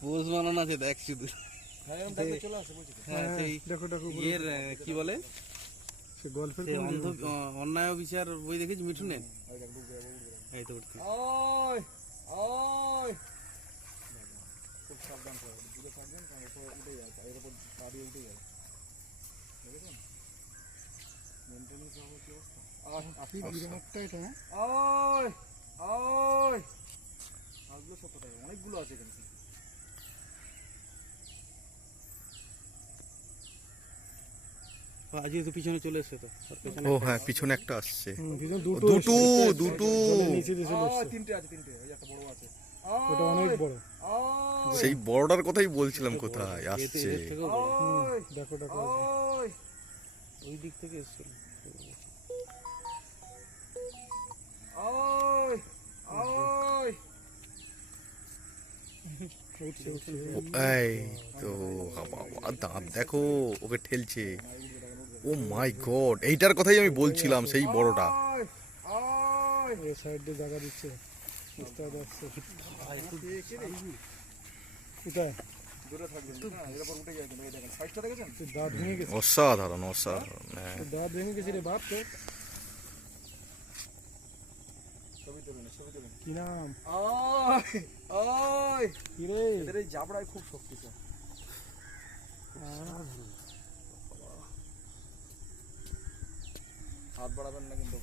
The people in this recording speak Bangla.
পোজ বানানো আছে দেখ শুধু। হ্যাঁ সেই দেখো দেখো ইয়ের কি বলে সে গল্পের সেই অন্যায় বিচার বই দেখেছি মিঠুনের, এই তো উঠতে। ওই ওই খুব সাবধান করে দূরে থাকবেন, কারণ উপরে উঠে যায়, এর উপর পা দিয়ে উঠে যায়, দেখেছেন মেনটেনেন্স হবে কি অবস্থা। কি বিরক্ত এটা। ওই ওই মাছগুলো সব কোথায়, অনেকগুলো আছে এখানে। আজকে তো পিছনে চলে এসছে তো, আর পেছনে ও হ্যাঁ, পিছনে একটা আসছে। দুটো দুটো দুটো নিচে দিয়ে চলে এসছে। তিনটে আছে, তিনটে, ওই একটা বড় আছে। ওটা অনেক বড়। সেই বড়টার কথাই বলছিলাম, কোথায় আসছে। এর থেকেও বড়। দেখো দেখো ওই ওই দিক থেকে এসছিল। ওই ওই উঠছে উঠছে। এই তো বাবা, দাঁত দেখো, ওকে ঠেলছে। ও মাই গড, এইটার কথাই আমি বলছিলাম, সেই বড়টা। ওই ওই এই সাইড দিয়ে জায়গা দিচ্ছে। উস্তাদ আসছে। কোথায়? দূরে থাকবেন না, এর উপর উঠে যায় কিন্তু, এই দেখেন সাইজটা দেখেছেন? তোর দাঁত ভেঙে গেছে। অসাধারণ অসাধারণ। হ্যাঁ, তোর দাঁত ভেঙে গেছে রে বাপ তোর। ছবি তুলেন, ছবি তুলেন। কি নাম? ওই ওই কি রে? এদের এই জাবড়ায় খুব শক্তি স্যার। হাত বাড়াবেন না কিন্তু।